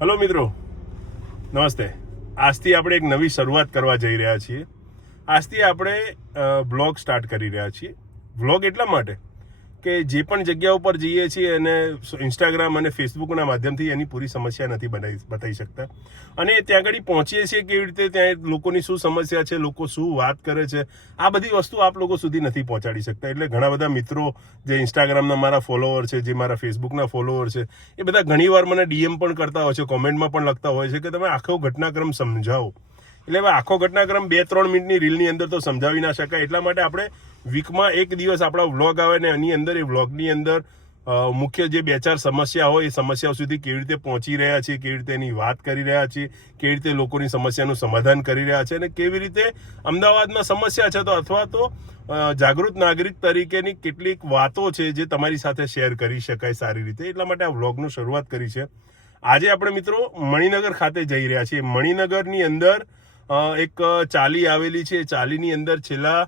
Hello મિત્રો, નમસ્તે. આજથી આપણે એક નવી શરૂઆત કરવા જઈ રહ્યા છીએ. આજથી આપણે વ્લોગ સ્ટાર્ટ કરી રહ્યા છીએ. વ્લોગ એટલા માટે કે જે પણ જગ્યા ઉપર જઈએ છીએ અને ઇન્સ્ટાગ્રામ અને ફેસબુકના માધ્યમથી એની પૂરી સમસ્યા નથી બતાવી શકતા, અને ત્યાં આગળ પહોંચીએ છીએ કેવી રીતે, ત્યાં લોકોની શું સમસ્યા છે, લોકો શું વાત કરે છે, આ બધી વસ્તુ આપ લોકો સુધી નથી પહોંચાડી શકતા. એટલે ઘણા બધા મિત્રો જે ઇન્સ્ટાગ્રામના મારા ફોલોવર છે, જે મારા ફેસબુકના ફોલોવર છે, એ બધા ઘણીવાર મને ડીએમ પણ કરતા હોય છે, કોમેન્ટમાં પણ લખતા હોય છે કે તમે આખો ઘટનાક્રમ સમજાવો. એટલે હવે આખો ઘટનાક્રમ 2-3 મિનિટની રીલની અંદર તો સમજાવી ના શકાય. એટલા માટે આપણે વીકમાં એક દિવસ આપણા વ્લોગ આવે ને એની અંદર એ વ્લોગની અંદર મુખ્ય જે 2-4 સમસ્યા હોય એ સમસ્યાઓ સુધી કેવી રીતે પહોંચી રહ્યા છીએ, કેવી રીતે એની વાત કરી રહ્યા છીએ, કેવી રીતે લોકોની સમસ્યાનું સમાધાન કરી રહ્યા છે, અને કેવી રીતે અમદાવાદમાં સમસ્યા છે તો અથવા તો જાગૃત નાગરિક તરીકેની કેટલીક વાતો છે જે તમારી સાથે શેર કરી શકાય સારી રીતે. એટલા માટે આ વ્લોગનું શરૂઆત કરી છે. આજે આપણે મિત્રો મણિનગર ખાતે જઈ રહ્યા છીએ. મણિનગરની અંદર એક ચાલી આવેલી છે. ચાલીની અંદર છેલ્લા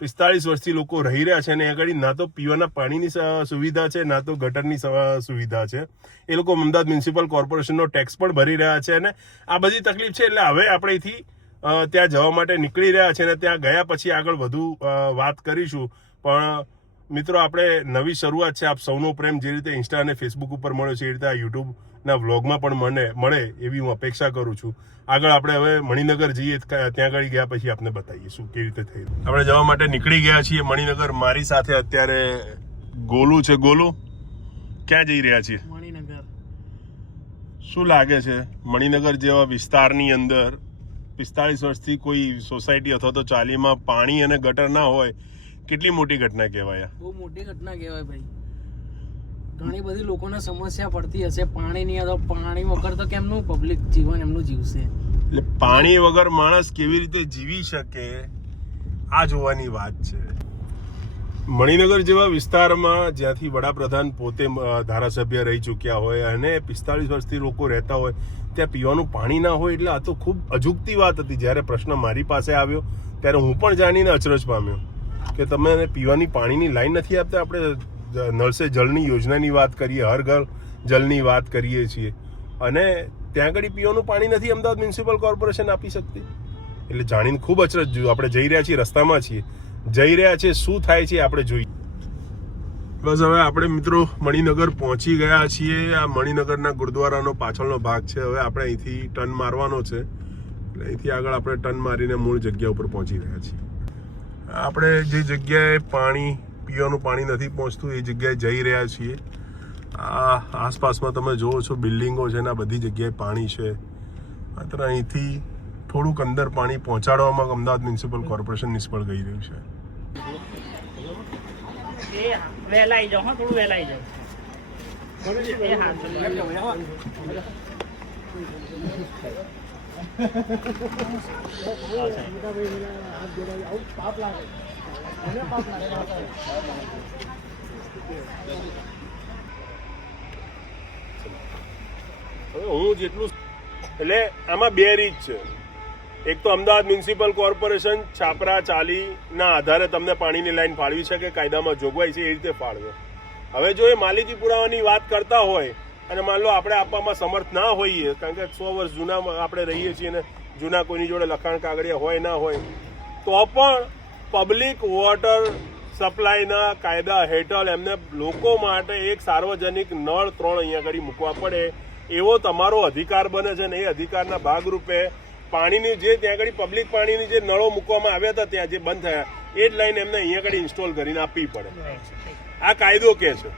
45 વર્ષથી લોકો રહી રહ્યા છે, અને આગળ ના તો પીવાના પાણીની સુવિધા છે, ના તો ગટરની સુવિધા છે. એ લોકો અમદાવાદ મ્યુનિસિપલ કોર્પોરેશનનો ટેક્સ પણ ભરી રહ્યા છે, અને આ બધી તકલીફ છે. એટલે હવે આપણે અહીંથી ત્યાં જવા માટે નીકળી રહ્યા છે, અને ત્યાં ગયા પછી આગળ વધુ વાત કરીશું. પણ મિત્રો, આપણે નવી શરૂઆત છે. આપ સૌનો પ્રેમ જે રીતે ઇન્સ્ટા અને ફેસબુક ઉપર મળ્યો છે એ રીતે આ યુટ્યુબના વ્લોગમાં પણ મળે એવી હું અપેક્ષા કરું છું. આગળ આપણે હવે મણિનગર જઈએ, ત્યાં આગળ ગયા પછી આપને બતાવીએ શું કેવી રીતે થયું. આપણે જવા માટે નીકળી ગયા છીએ મણિનગર. મારી સાથે અત્યારે ગોલુ છે. ગોલુ, ક્યાં જઈ રહ્યા છીએ? મણિનગર. શું લાગે છે મણિનગર જેવા વિસ્તારની અંદર 45 વર્ષથી કોઈ સોસાયટી અથવા તો ચાલીમાં પાણી અને ગટર ના હોય, કેટલી મોટી ઘટના કહેવાય? બહુ મોટી ઘટના કહેવાય ભાઈ. ઘણી બધી લોકોને સમસ્યા પડતી હશે પાણીની. તો પાણી વગર તો કેમનું પબ્લિક જીવન એમનું જીવશે? એટલે પાણી વગર માણસ કેવી રીતે જીવી શકે આ જોવાની વાત છે. મણિનગર જેવા વિસ્તારમાં જ્યાંથી વડાપ્રધાન પોતે ધારાસભ્ય રહી ચૂક્યા હોય અને 45 વર્ષથી લોકો રહેતા હોય, ત્યાં પીવાનું પાણી ના હોય, એટલે આ તો ખૂબ અજુગતી વાત હતી. જ્યારે પ્રશ્ન મારી પાસે આવ્યો ત્યારે હું પણ જાણીને અચરજ પામ્યો કે તમે પીવાની પાણીની લાઈન નથી આપતા. આપણે નળ સે જળની યોજનાની વાત કરીએ, હર ઘર જલની વાત કરીએ છીએ, અને ત્યાં આગળ પીવાનું પાણી નથી અમદાવાદ મ્યુનિસિપલ કોર્પોરેશન આપી શકતી. એટલે જાણીને ખૂબ અચરજ જોયું. આપણે જઈ રહ્યા છીએ, રસ્તામાં છીએ, જઈ રહ્યા છીએ, શું થાય છે આપણે જોઈએ. બસ હવે આપણે મિત્રો મણિનગર પહોંચી ગયા છીએ. આ મણિનગરના ગુરુદ્વારાનો પાછળનો ભાગ છે. હવે આપણે અહીંથી ટર્ન મારવાનો છે, એટલે અહીંથી આગળ આપણે ટર્ન મારીને મૂળ જગ્યા ઉપર પહોંચી રહ્યા છીએ. આપણે જે જગ્યાએ પીવાનું પાણી નથી પહોંચતું એ જગ્યાએ જઈ રહ્યા છીએ. આ આસપાસમાં તમે જુઓ છો બિલ્ડિંગો છે, ને બધી જગ્યાએ પાણી છે. માત્ર અહીંથી થોડુંક અંદર પાણી પહોંચાડવામાં અમદાવાદ મ્યુનિસિપલ કોર્પોરેશન નિષ્ફળ ગઈ રહ્યું છે. વેલાઈ જાઓ, હા, થોડું વેલાઈ જાઓ. હું જેટલું એટલે આમાં બે રીત છે. એક તો અમદાવાદ મ્યુનિસિપલ કોર્પોરેશન છાપરા ચાલીના આધારે તમને પાણીની લાઈન ફાળવી શકે, કાયદામાં જોગવાઈ છે એ રીતે ફાળવે. હવે જો એ માલિકી પુરાવાની વાત કરતા હોય અને માન લો આપણે આપવામાં સમર્થ ના હોઈએ, કારણ કે 100 વર્ષ જૂના આપણે રહીએ છીએ અને જૂના કોઈની જોડે લખાણ કાગળિયા હોય ના હોય, તો પણ પબ્લિક વોટર સપ્લાયના કાયદા હેઠળ એમને લોકો માટે એક સાર્વજનિક નળ 3 અહીંયા આગળ મૂકવા પડે એવો તમારો અધિકાર બને છે. ને એ અધિકારના ભાગરૂપે પાણીની જે ત્યાં આગળ પબ્લિક પાણીની જે નળો મૂકવામાં આવ્યા હતા ત્યાં જે બંધ થયા, એ જ લાઈન એમને અહીંયા આગળ ઇન્સ્ટોલ કરીને આપવી પડે. આ કાયદો કે છે.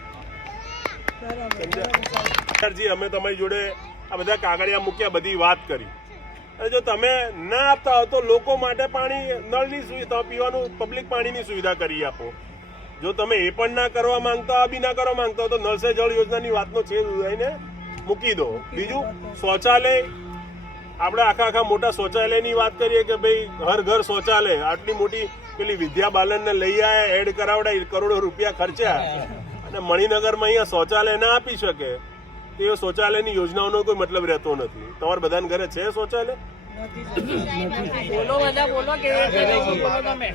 અમે તમારી જોડે આ બધા કાગળિયા મૂક્યા, બધી વાત કરી, અને જો તમે ના આપતા હો તો લોકો માટે પાણી નળની સુવિધા, પીવાનું પબ્લિક પાણીની સુવિધા કરી આપો. જો તમે એ પણ ના કરવા માંગતા, આ બી ના કરવા માંગતા હો તો નળ સે જળ યોજનાની વાતનો છેદ ઉડાઈને મૂકી દો. બીજું શૌચાલય, આપણે આખા મોટા શૌચાલયની વાત કરીએ કે ભાઈ હર ઘર શૌચાલય, આટલી મોટી પેલી વિદ્યા બાલનને લઈ આવ્યા, એડ કરાવડાવી, કરોડો રૂપિયા ખર્ચ્યા, અને મણિનગરમાં અહીંયા શૌચાલય ના આપી શકે, એ શૌચાલયની યોજનાઓનો કોઈ મતલબ રહેતો નથી. તમારા બધાના ઘરે છે શૌચાલય? બોલો બધા બોલો કે બોલો તમે.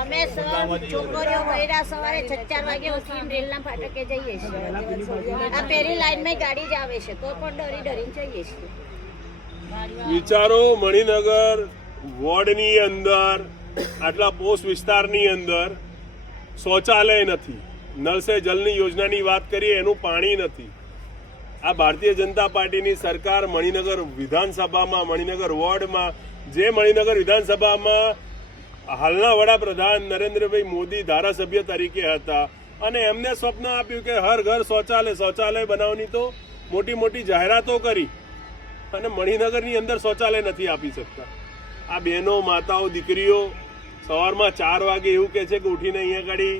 અમે છોકરીઓ વહેલા સવારે 4 વાગે ઉઠીને રેલના ફાટકે જઈએ છીએ. આ પેલી લાઈનમાં ગાડી જ આવે છે તો પણ ડરીને જઈએ છીએ. વિચારો, મણિનગર વોર્ડની અંદર આટલા પોસ્ટ વિસ્તારની અંદર શૌચાલય નથી, નળ સે જલની યોજનાની વાત કરીએ એનું પાણી નથી. આ ભારતીય જનતા પાર્ટીની સરકાર મણિનગર વિધાનસભામાં, મણિનગર વોર્ડમાં, જે મણિનગર વિધાનસભામાં હાલના વડાપ્રધાન નરેન્દ્રભાઈ મોદી ધારાસભ્ય તરીકે હતા અને એમને સ્વપ્ન આપ્યું કે હર ઘર શૌચાલય બનાવવાની તો મોટી મોટી જાહેરાતો કરી અને મણિનગરની અંદર શૌચાલય નથી આપી શકતા. આ બહેનો, માતાઓ, દીકરીઓ સવારમાં 4 વાગે એવું કહે છે કે ઉઠીને અહીંયા ગાડી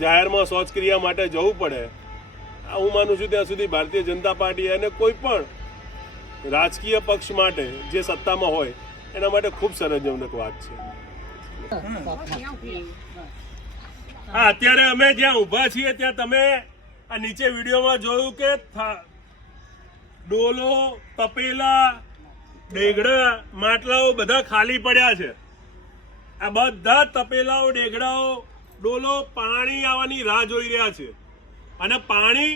જાહેરમાં શૌચક્રિયા માટે જવું પડે. હું માનું છું ત્યાં સુધી ભારતીય જનતા પાર્ટી અને કોઈ પણ રાજકીય પક્ષ માટે જે સત્તામાં હોય એના માટે ખૂબ શરમજનક વાત છે. હા, અત્યારે અમે જ્યાં ઊભા છીએ ત્યાં તમે આ નીચે વિડીયોમાં જોયું કે ડોલો, તપેલા, ડેગડા, માટલાઓ બધા ખાલી પડ્યા છે. આ બધા તપેલાઓ, ડેગડાઓ, ડોલો પાણી આવવાની રાહ જોઈ રહ્યા છે અને પાણી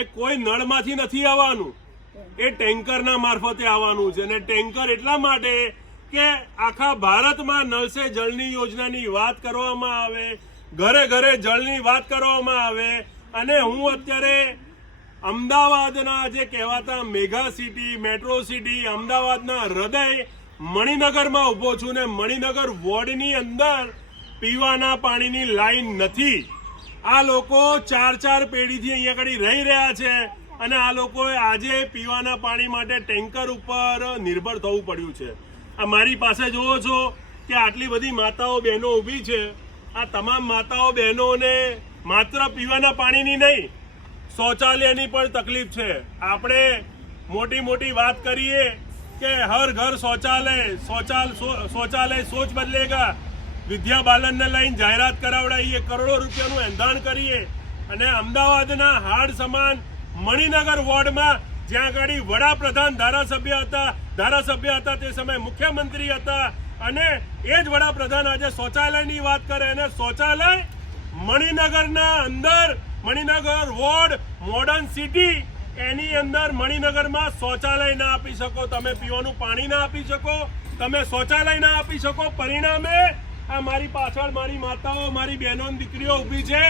એ કોઈ નળમાંથી નથી આવવાનું, એ ટેન્કરના મારફતે આવવાનું છે. અને ટેન્કર એટલા માટે કે આખા ભારતમાં નળ સે જળની યોજનાની વાત કરવામાં આવે, ઘરે ઘરે જળની વાત કરવામાં આવે. અને હું અત્યારે અમદાવાદના જે કહેવાતા મેગા સિટી, મેટ્રો સિટી, અમદાવાદના હૃદય મણિનગરમાં ઊભો છું ને મણિનગર વોર્ડની અંદર પીવાના પાણીની લાઈન નથી. આ લોકો 4 પેઢીથી અહીંયા આગળ રહી રહ્યા છે અને આ લોકોએ આજે પીવાના પાણી માટે ટેન્કર ઉપર નિર્ભર થવું પડ્યું છે. આ મારી પાસે જોવો છો કે આટલી બધી માતાઓ, બહેનો ઊભી છે. આ તમામ માતાઓ, બહેનોને માત્ર પીવાના પાણીની નહીં, શૌચાલયની પણ તકલીફ છે. આપણે મોટી વાત કરીએ કે હર ઘર શૌચાલય સોચ બદલેગા, વિદ્યા બાલનને લઈને જાહેરાત કરાવડાવીએ, કરોડો રૂપિયાનું એંધાણ કરીએ અને અમદાવાદના હાડ સમાન મણિનગર વોર્ડમાં જ્યાં આગળ વડાપ્રધાન ધારાસભ્ય હતા તે સમયે મુખ્યમંત્રી હતા અને એ જ વડાપ્રધાન આજે શૌચાલયની વાત કરે અને શૌચાલય મણિનગરના અંદર, મણિનગર વોર્ડ, મોડર્ન સિટી, એની અંદર મણિનગરમાં શૌચાલય ના આપી શકો, તમે પીવાનું પાણી ના આપી શકો, તમે શૌચાલય ના આપી શકો. પરિણામે આ મારી પાછળ મારી માતાઓ, મારી બહેનો, દીકરીઓ ઊભી છે,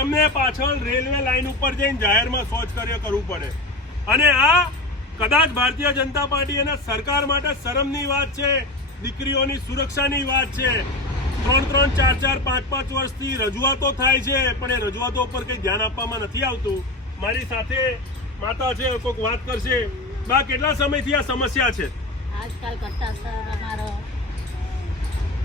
એમને પાછળ રેલવે લાઈન ઉપર જઈને જાહેરમાં શૌચકાર્ય કરવું પડે. અને આ કદાચ ભારતીય જનતા પાર્ટી અને સરકાર માટે શરમની વાત છે, દીકરીઓની સુરક્ષાની વાત છે. 3, 4, 5 વર્ષથી રજૂઆતો થાય છે પણ એ રજૂઆતો પર કંઈ ધ્યાન આપવામાં નથી આવતું. મારી સાથે માતા છે, કોઈક વાત કરશે. બા, કેટલા સમયથી આ સમસ્યા છે? આજકાલ કરતા સર અમારો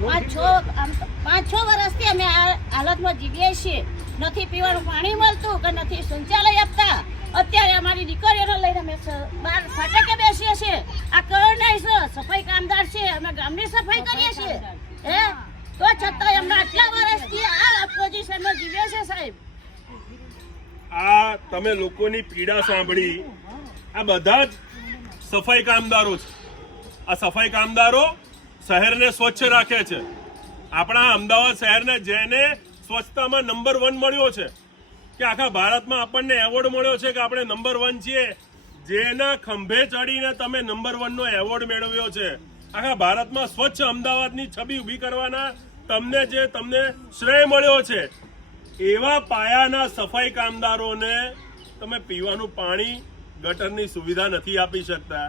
5-6 વર્ષથી અમે આ હાલતમાં જીવીએ છીએ. નથી પીવાનું પાણી મળતું કે નથી શૌચાલય આપતા. અત્યારે અમારી દીકરીઓને લઈને અમે બહાર ફાટકે બેસીએ છીએ. આ કરોડના સફાઈ કામદાર છે, અમે ગામની સફાઈ કરીએ છીએ તો છતાં એમના આટલા વર્ષથી આ પોઝિશનમાં જીવે છે સાહેબ. આ તમે લોકોની પીડા સાંભળી. આ બધા જ સફાઈ કામદારો છે. આ સફાઈ કામદારો શહેરને સ્વચ્છ રાખે છે. આપણા અમદાવાદ શહેરને જેને સ્વચ્છતામાં નંબર 1 મળ્યો છે, કે આખા ભારતમાં આપણને એવોર્ડ મળ્યો છે કે આપણે નંબર 1 છીએ, જેના ખંભે ચડીને તમે નંબર 1 નો એવોર્ડ મેળવ્યો છે. આખા ભારતમાં સ્વચ્છ અમદાવાદની છબી ઊભી કરવાના તમને શ્રેય મળ્યો છે. એવા પાયાના સફાઈ કામદારોને તમે પીવાનું પાણી, ગટરની સુવિધા નથી આપી શકતા.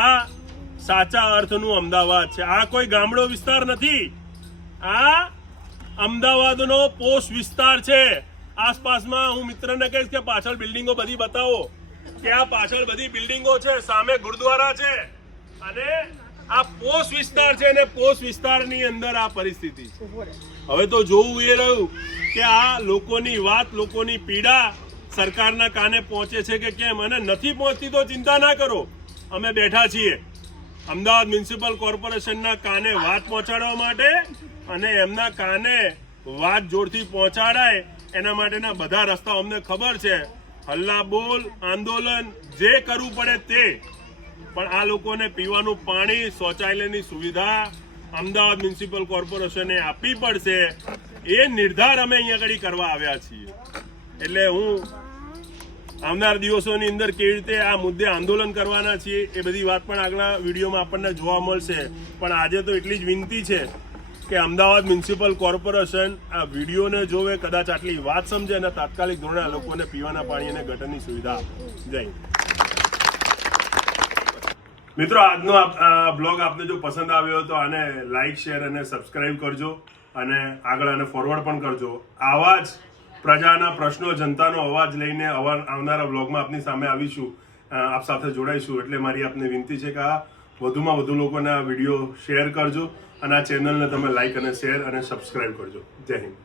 આ સાચા અર્થનું અમદાવાદ છે. આ કોઈ ગામડો વિસ્તાર નથી. આ અમદાવાદનો પોસ્ટ વિસ્તાર છે. આસપાસમાં હું મિત્રને કહીશ કે પાછળ બિલ્ડિંગો બધી બતાવો, કે આ પાછળ બધી બિલ્ડિંગો છે, સામે ગુરુદ્વારા છે અને આ પોસ્ટ વિસ્તાર છે અને પોસ્ટ વિસ્તારની અંદર આ પરિસ્થિતિ છે. હવે તો જોવું એ રહ્યું કે આ લોકોની વાત, લોકોની પીડા સરકારના કાને પહોંચે છે કે કેમ. અને નથી પહોંચતી તો ચિંતા ના કરો, અમે બેઠા છીએ અમદાવાદ મ્યુનિસિપલ કોર્પોરેશનના કાને વાત પહોંચાડવા માટે અને એમના કાને વાત જોરથી પહોંચાડાય એના માટેના બધા રસ્તાઓ અમને ખબર છે. હલ્લા બોલ, આંદોલન જે કરવું પડે તે પણ આ લોકોને પીવાનું પાણી, શૌચાલયની સુવિધા અમદાવાદ મ્યુનિસિપલ કોર્પોરેશને આપવી પડશે, એ નિર્ધાર અમે અહીંયા આગળ કરવા આવ્યા છીએ. એટલે હું આવનાર દિવસોની અંદર કેવી રીતે આ મુદ્દે આંદોલન કરવાના છીએ એ બધી વાત પણ આગલા વિડીયોમાં આપણને જોવા મળશે. પણ આજે તો એટલી જ વિનંતી છે કે અમદાવાદ મ્યુનિસિપલ કોર્પોરેશન આ વિડીયોને જોવે, કદાચ આટલી વાત સમજે અને તાત્કાલિક ધોરણે આ લોકોને પીવાના પાણી અને ગટરની સુવિધા આપે. જય મિત્રો, આજનો બ્લોગ આપને જો પસંદ આવ્યો તો આને લાઈક, શેર અને સબસ્ક્રાઇબ કરજો અને આગળ આને ફોરવર્ડ પણ કરજો. આવા જ પ્રજાના પ્રશ્નો, જનતાનો અવાજ લઈને આવનારા બ્લોગમાં આપની સામે આવીશું, આપ સાથે જોડાઈશું. એટલે મારી આપને વિનંતી છે કે આ વધુમાં વધુ લોકોને આ વિડીયો શેર કરજો અને આ ચેનલને તમે લાઈક અને શેર અને સબસ્ક્રાઇબ કરજો. જય હિન્દ.